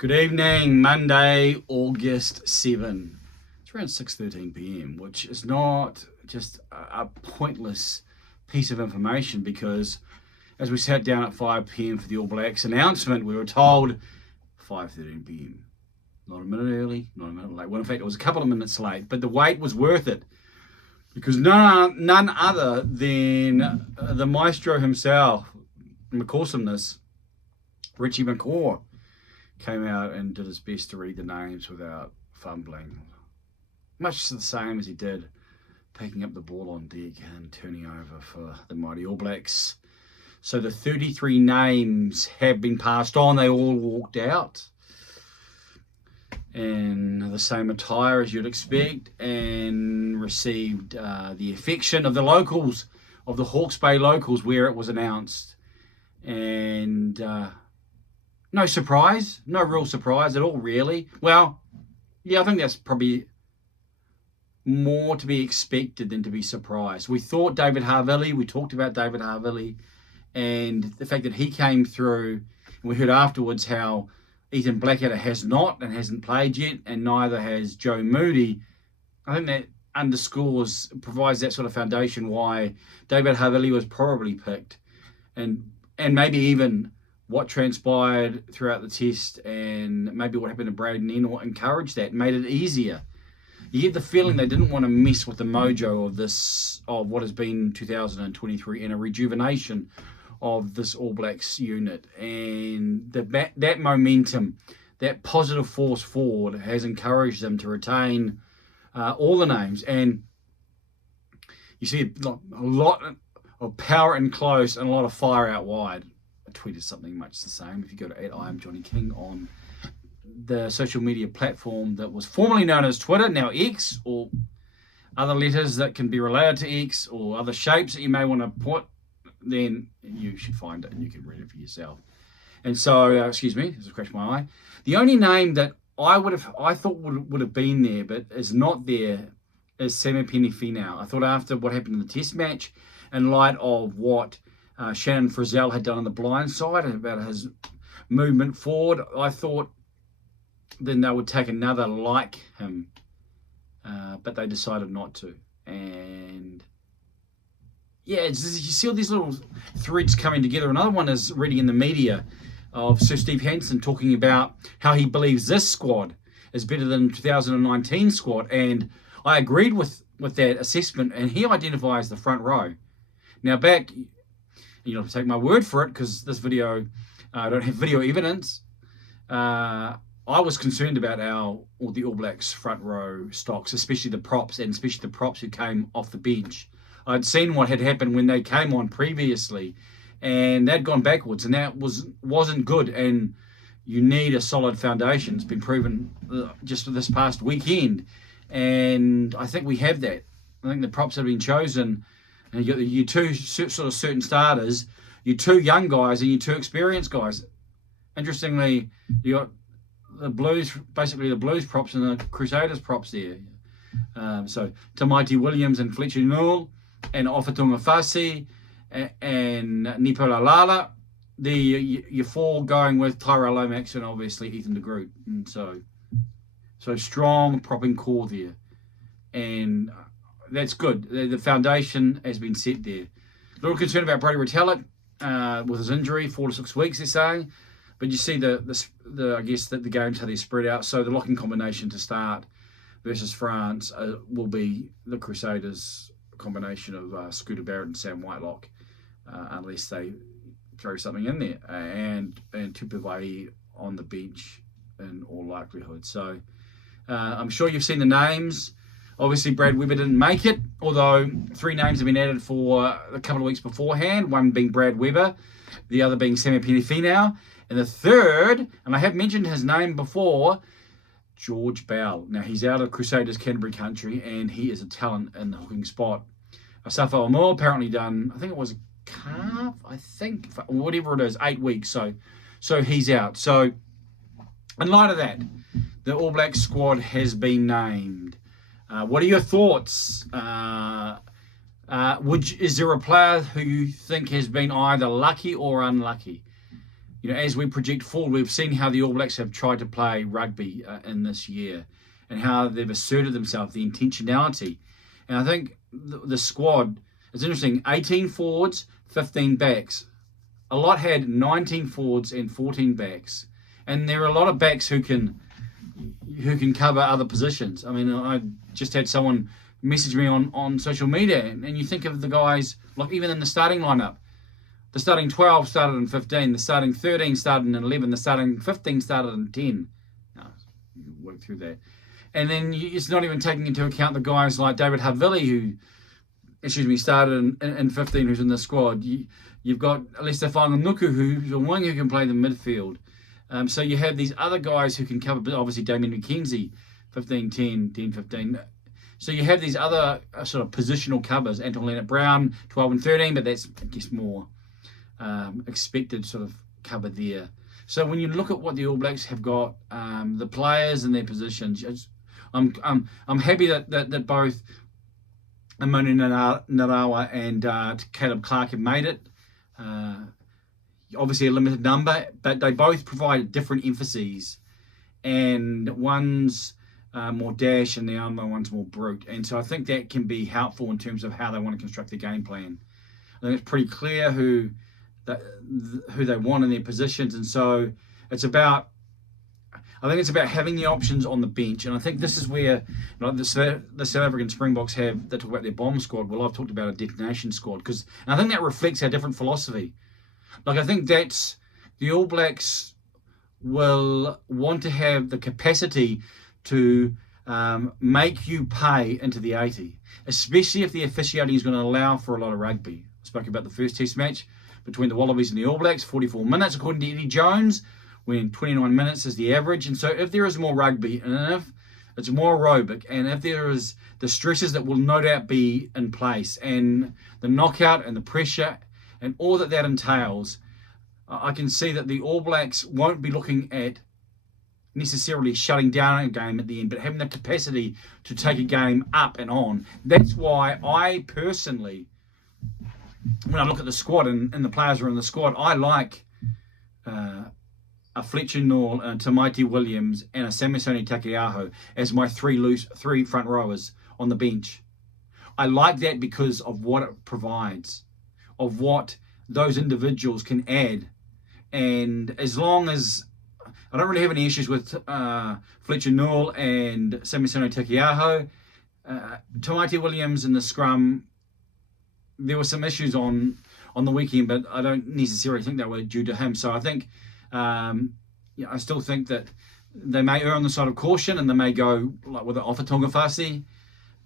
Good evening, Monday, August 7. It's around 6:13 p.m, which is not just a pointless piece of information because as we sat down at 5 p.m. for the All Blacks announcement, we were told 5:13 p.m. Not a minute early, not a minute late. Well, in fact, it was a couple of minutes late, but the wait was worth it because none other than the maestro himself, McCausomness, Richie McCaw, came out and did his best to read the names without fumbling. Much the same as he did picking up the ball on deck and turning over for the mighty All Blacks. So the 33 names have been passed on. They all walked out in the same attire as you'd expect and received the affection of the locals, of the Hawke's Bay locals where it was announced. And no surprise, no real surprise at all, really. Well, yeah, I think that's probably more to be expected than to be surprised. We thought David Havili, we talked about David Havili, and the fact that he came through, and we heard afterwards how Ethan Blackadder has not and hasn't played yet, and neither has Joe Moody. I think that provides that sort of foundation why David Havili was probably picked, and maybe even what transpired throughout the test and maybe what happened to Braden Ennor encouraged that, made it easier. You get the feeling they didn't want to mess with the mojo of what has been 2023 and a rejuvenation of this All Blacks unit. And that momentum, that positive force forward has encouraged them to retain all the names. And you see a lot of power in close and a lot of fire out wide. I tweeted something much the same. If you go to @IamJohnnyKing on the social media platform that was formerly known as Twitter, now X, or other letters that can be related to X, or other shapes that you may want to put, then you should find it and you can read it for yourself. And so, excuse me, this has crashed my eye. The only name that I thought would have been there, but is not there, is Samipeni Finau. I thought after what happened in the Test match, in light of what Shannon Frizzell had done on the blind side about his movement forward, I thought then they would take another like him, but they decided not to. And yeah, you see all these little threads coming together. Another one is reading in the media of Sir Steve Hansen talking about how he believes this squad is better than 2019 squad, and I agreed with that assessment, and he identifies the front row. Now back, you don't have to take my word for it because this video, I don't have video evidence. I was concerned about the All Blacks front row stocks, especially the props, and especially the props who came off the bench. I'd seen what had happened when they came on previously, and they'd gone backwards, and that wasn't good. And you need a solid foundation. It's been proven just for this past weekend, and I think we have that. I think the props that have been chosen. And you got your two sort of certain starters, your two young guys, and your two experienced guys. Interestingly, you got the Blues, basically the Blues props and the Crusaders props there. So Tamaiti Williams and Fletcher Newell, and Ofatunga Fasi, and Nipola Lala. Your four going with Tyrell Lomax and obviously Ethan de Groot. And so strong propping core there. And that's good. The foundation has been set there. A little concerned about Brody Retallick with his injury, 4 to 6 weeks, they're saying. But you see I guess that the games how they spread out. So the locking combination to start versus France will be the Crusaders combination of Scooter Barrett and Sam Whitelock, unless they throw something in there, and Tupuvai on the bench in all likelihood. So I'm sure you've seen the names. Obviously, Brad Weber didn't make it, although 3 names have been added for a couple of weeks beforehand, one being Brad Weber, the other being Samipeni Finau, and the third, and I have mentioned his name before, George Bell. Now, he's out of Crusaders Canterbury country, and he is a talent in the hooking spot. Asafo Amor apparently done, I think it was a calf, whatever it is, 8 weeks, so he's out. So, in light of that, the All Black squad has been named. What are your thoughts? Is there a player who you think has been either lucky or unlucky? as we project forward, we've seen how the All Blacks have tried to play rugby in this year and how they've asserted themselves, the intentionality. And I think the squad is interesting. 18 forwards, 15 backs. A lot had 19 forwards and 14 backs. And there are a lot of backs who can cover other positions. I mean, I just had someone message me on social media, and you think of the guys, like even in the starting lineup, the starting 12 started in 15, the starting 13 started in 11, the starting 15 started in 10. No, you work through that. And then it's not even taking into account the guys like David Havili, who started in 15, who's in the squad. You've got Lester Whanganuku, who's a wing who can play the midfield. So you have these other guys who can cover, but obviously Damien McKenzie, 15, 10, 10, 15. So you have these other sort of positional covers. Anton Leonard-Brown, 12 and 13, but that's, I guess, more expected sort of cover there. So when you look at what the All Blacks have got, the players and their positions, I'm happy that both Amoni Narawa and Caleb Clark have made it. Obviously a limited number, but they both provide different emphases, and one's more dash and the other one's more brute. And so I think that can be helpful in terms of how they want to construct the game plan. I think it's pretty clear who they want in their positions, and so I think it's about having the options on the bench. And I think this is where the South African Springboks they talk about their bomb squad. Well, I've talked about a detonation squad, and I think that reflects our different philosophy. Like, I think that's the All Blacks will want to have the capacity to make you pay into the 80, especially if the officiating is going to allow for a lot of rugby. I spoke about the first test match between the Wallabies and the All Blacks, 44 minutes according to Eddie Jones, when 29 minutes is the average. And so if there is more rugby, and if it's more aerobic, and if there is the stresses that will no doubt be in place, and the knockout and the pressure and all that entails, I can see that the All Blacks won't be looking at necessarily shutting down a game at the end, but having the capacity to take a game up and on. That's why I personally, when I look at the squad and the players who are in the squad, I like a Fletcher Newell, a Tamaiti Williams, and a Samisoni Takiaho as my three front rowers on the bench. I like that because of what it provides, of what those individuals can add. And as long as I don't really have any issues with Fletcher Newell and Samisoni Takiaho, Tamaiti Williams in the scrum, there were some issues on the weekend, but I don't necessarily think they were due to him. So I think, I still think that they may err on the side of caution and they may go like with the Ofa Tongafasi,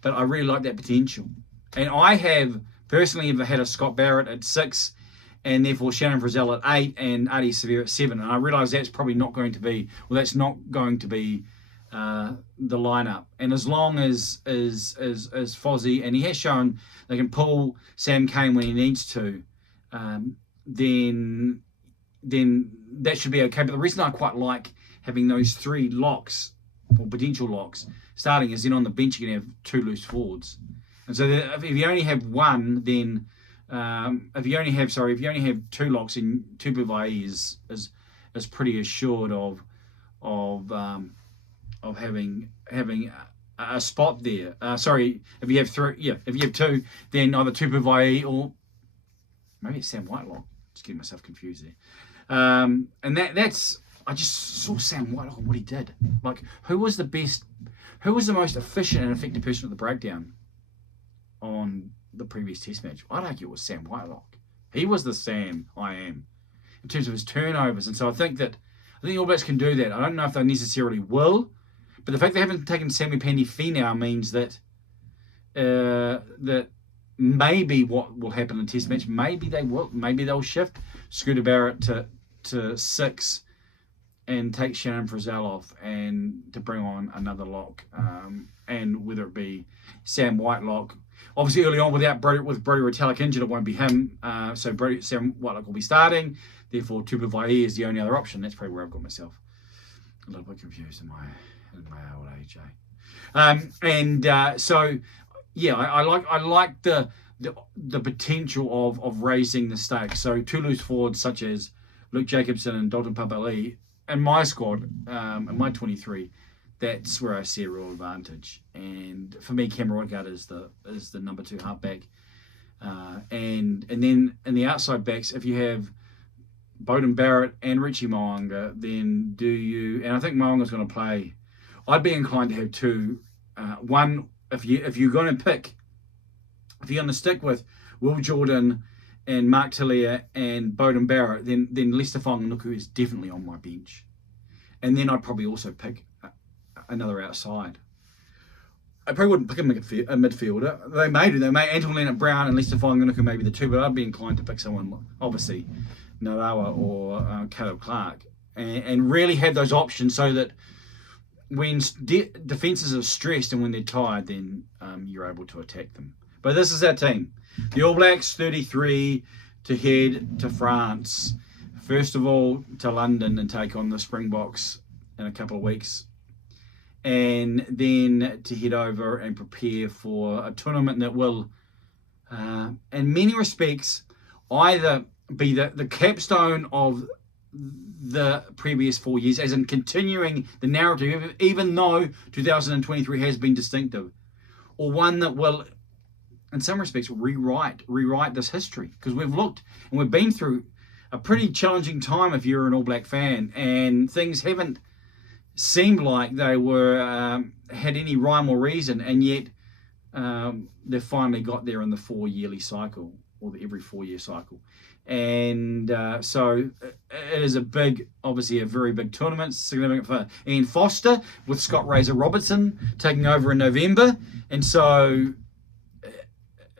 but I really like that potential. And I have personally ever had a Scott Barrett at 6, and therefore Shannon Frizzell at 8 and Adi Severe at 7. And I realise that's probably not going to be, that's not going to be the lineup. And as long as Fozzie, and he has shown they can pull Sam Cane when he needs to, then that should be okay. But the reason I quite like having those 3 locks, or potential locks, starting is then on the bench you can have 2 loose forwards. And so if you only have one, then if you only have 2 locks, and Tupu Vai is pretty assured of having a spot there. If you have 3, if you have 2, then either Tupu Vai or maybe it's Sam Whitelock. Just getting myself confused there. And that's, I just saw Sam Whitelock and what he did. Like, who was the most efficient and effective person at the breakdown on the previous test match? I'd argue it was Sam Whitelock. He was the Sam I am in terms of his turnovers. And so I think the All Blacks can do that. I don't know if they necessarily will, but the fact they haven't taken Sammy Pandy Finau means that that maybe what will happen in test match, maybe they'll shift Scooter Barrett to 6 and take Shannon Frizzell off and to bring on another lock, and whether it be Sam Whitelock. Obviously, early on, with Brodie Retallick injured, it won't be him. So Sam Whitelock will be starting. Therefore, Tupu Vai is the only other option. That's probably where I've got myself a little bit confused in my old age. So, yeah, I like the potential of raising the stakes. So 2 loose forwards such as Luke Jacobson and Dalton Papali'i in my squad, in my 23, that's where I see a real advantage. And for me, Cam Roigard is the number 2 halfback. And then in the outside backs, if you have Beauden Barrett and Richie Mo'unga, then do you? And I think Mo'unga's going to play. I'd be inclined to have 2. One, if you're going to pick, if you're going to stick with Will Jordan and Mark Talia and Beauden Barrett, then Leicester Fainga'anuku is definitely on my bench. And then I'd probably also pick another outside. I probably wouldn't pick a midfielder. They may do. They may. Anton Leonard-Brown and Leicester Fainga'anuku may be the 2, but I'd be inclined to pick someone, obviously, Narawa or Caleb Clark, and really have those options so that when defences are stressed and when they're tired, then you're able to attack them. But this is our team. The All Blacks, 33, to head to France. First of all, to London and take on the Springboks in a couple of weeks. And then to head over and prepare for a tournament that will, in many respects, either be the capstone of the previous 4 years, as in continuing the narrative, even though 2023 has been distinctive, or one that will, in some respects, rewrite this history. Because we've looked and we've been through a pretty challenging time if you're an All Black fan, and things haven't seemed like they were had any rhyme or reason, and yet they've finally got there in the 4-yearly cycle, or the every 4-year cycle. And so it is obviously a very big tournament, significant for Ian Foster, with Scott Razor-Robertson taking over in November. And so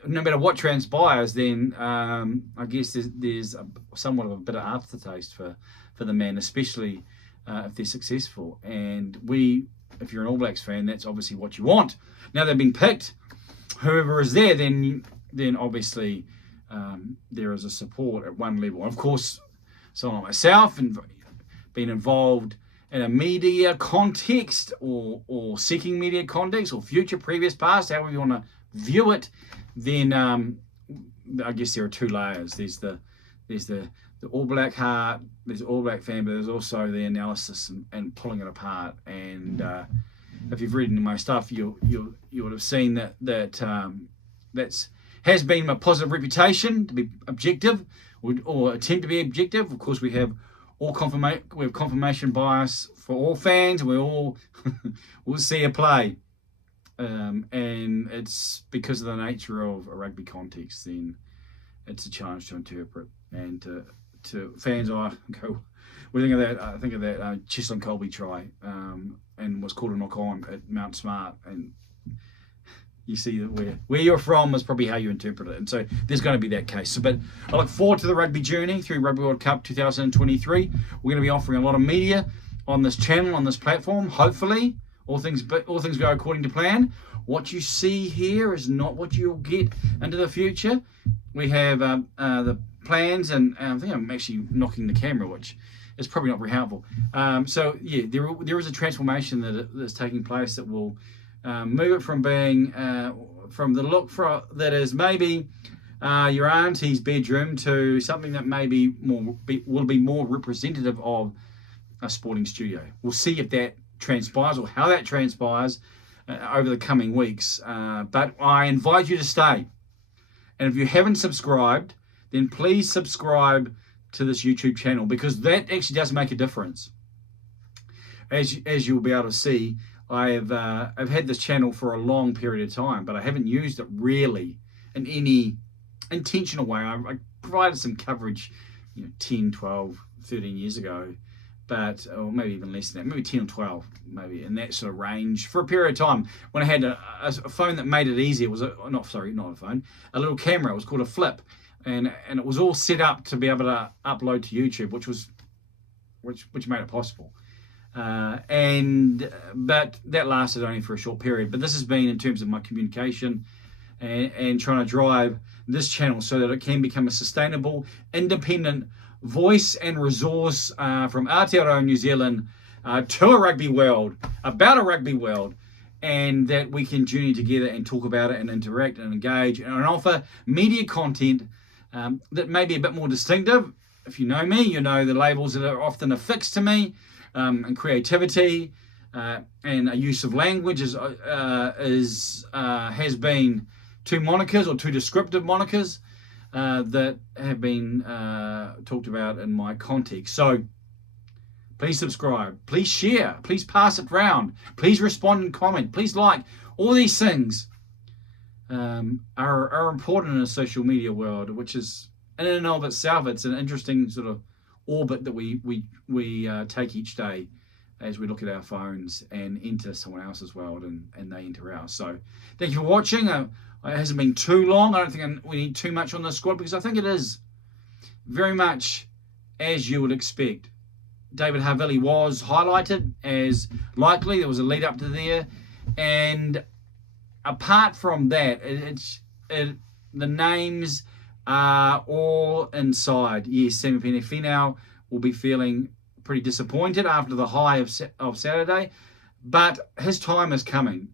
no matter what transpires, then I guess there's somewhat of a bitter aftertaste for the men, especially if they're successful. And if you're an All Blacks fan, that's obviously what you want. Now they've been picked, whoever is there, then obviously there is a support at one level. Of course, someone like myself and being involved in a media context or seeking media context or future, previous, past, however you want to view it, then I guess there are 2 layers. There's the All Black heart, there's All Black fan, but there's also the analysis and pulling it apart. And if you've read into my stuff, you would have seen that's has been a positive reputation to be objective or attempt to be objective. Of course, we have confirmation bias for all fans. We all will see a play, and it's because of the nature of a rugby context. Then it's a challenge to interpret, and to fans. I think of that Cheslin Colby try, and was called a knock on at Mount Smart, and you see that where you're from is probably how you interpret it. And so there's going to be that case. But I look forward to the rugby journey through Rugby World Cup 2023. We're going to be offering a lot of media on this channel, on this platform. Hopefully, all things go according to plan. What you see here is not what you'll get into the future. We have the plans, and I think I'm actually knocking the camera, which is probably not very helpful. So yeah, there is a transformation that's taking place that will move it from being from the look that is maybe your auntie's bedroom to something that maybe will be more representative of a sporting studio. We'll see if that transpires or how that transpires over the coming weeks. But I invite you to stay. And if you haven't subscribed, then please subscribe to this YouTube channel, because that actually does make a difference. As you'll be able to see, I've had this channel for a long period of time, but I haven't used it really in any intentional way. I provided some coverage 10, 12, 13 years ago, or maybe even less than that, maybe 10 or 12, maybe in that sort of range, for a period of time when I had a phone that made it easier. It was not a phone, a little camera. It was called a Flip, and it was all set up to be able to upload to YouTube, which made it possible. But that lasted only for a short period. But this has been in terms of my communication and trying to drive this channel so that it can become a sustainable, independent voice and resource from Aotearoa New Zealand to a rugby world, about a rugby world, and that we can journey together and talk about it and interact and engage and offer media content that may be a bit more distinctive if you know me, you know the labels that are often affixed to me, and creativity, and a use of language has been two monikers or two descriptive monikers that have been talked about in my context. So please subscribe, please share, please pass it round, please respond and comment, please like. All these things are important in a social media world, which is in and of itself, it's an interesting sort of orbit that we take each day as we look at our phones and enter someone else's world and they enter ours. So thank you for watching. It hasn't been too long. I don't think we need too much on this squad, because I think it is very much as you would expect. David Havili was highlighted as likely. There was a lead up to there. And apart from that, the names are all inside. Yes, Sami Penifeau will be feeling pretty disappointed after the high of Saturday, but his time is coming.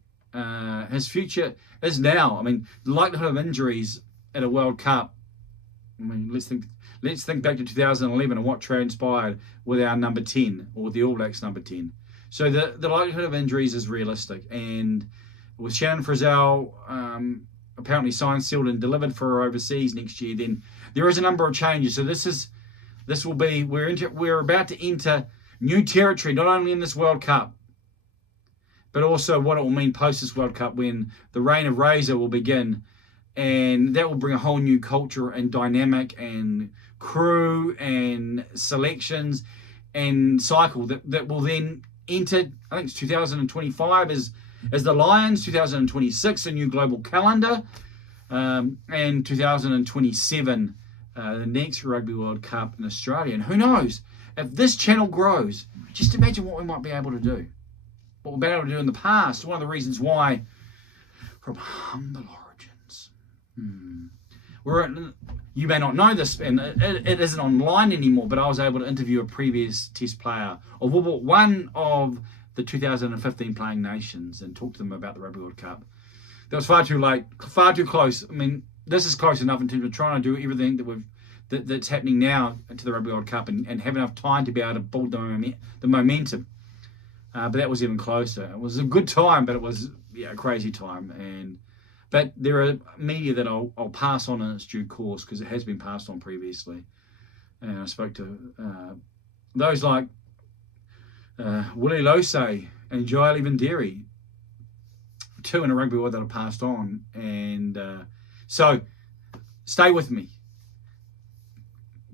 His future is now. I mean, the likelihood of injuries at a World Cup. I mean, let's think back to 2011 and what transpired with our number 10 or the All Blacks number 10. So the likelihood of injuries is realistic, and with Shannon Frizzell apparently signed, sealed, and delivered for overseas next year, then there is a number of changes. So we're about to enter new territory, not only in this World Cup, but also what it will mean post this World Cup, when the reign of Razor will begin, and that will bring a whole new culture and dynamic and crew and selections and cycle that will then enter. I think it's 2025 as the Lions, 2026 a new global calendar, and 2027 the next Rugby World Cup in Australia. And who knows, if this channel grows, just imagine what we might be able to do, what we've been able to do in the past. One of the reasons why, from humble origins, you may not know this, and it isn't online anymore, but I was able to interview a previous Test player of one of the 2015 playing nations and talk to them about the Rugby World Cup. That was far too late, far too close. I mean, this is close enough in terms of trying to do everything that's happening now to the Rugby World Cup and have enough time to be able to build the momentum. But that was even closer. It was a good time, but it was a crazy time. But there are media that I'll pass on in its due course, because it has been passed on previously. And I spoke to those like Willie Losay and Joel Evanderi, two in a rugby world that are passed on. And so stay with me.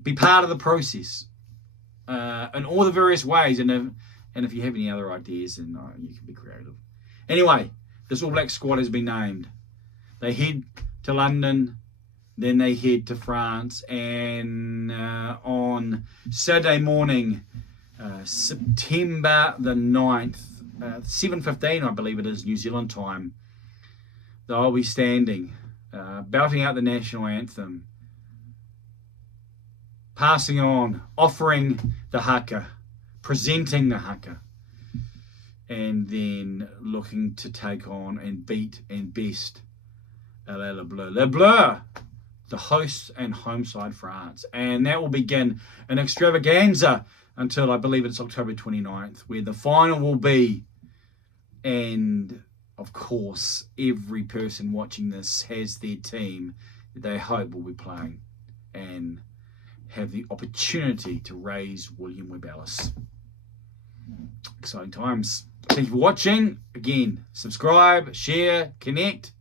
Be part of the process in all the various ways. And if you have any other ideas, then you can be creative. Anyway, this All Black squad has been named. They head to London, then they head to France, and on Saturday morning, September the 9th, 7:15, I believe it is, New Zealand time, they'll be standing, belting out the national anthem, passing on, offering the haka, presenting the haka, and then looking to take on and beat and best Le Bleu, the hosts and home side France. And that will begin an extravaganza until I believe it's October 29th, where the final will be. And of course, every person watching this has their team that they hope will be playing and have the opportunity to raise William Webb Ellis. Exciting times. Thank you for watching. Again, subscribe, share, connect.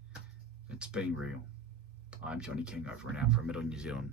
It's been real. I'm Johnny King, over and out from Middle New Zealand.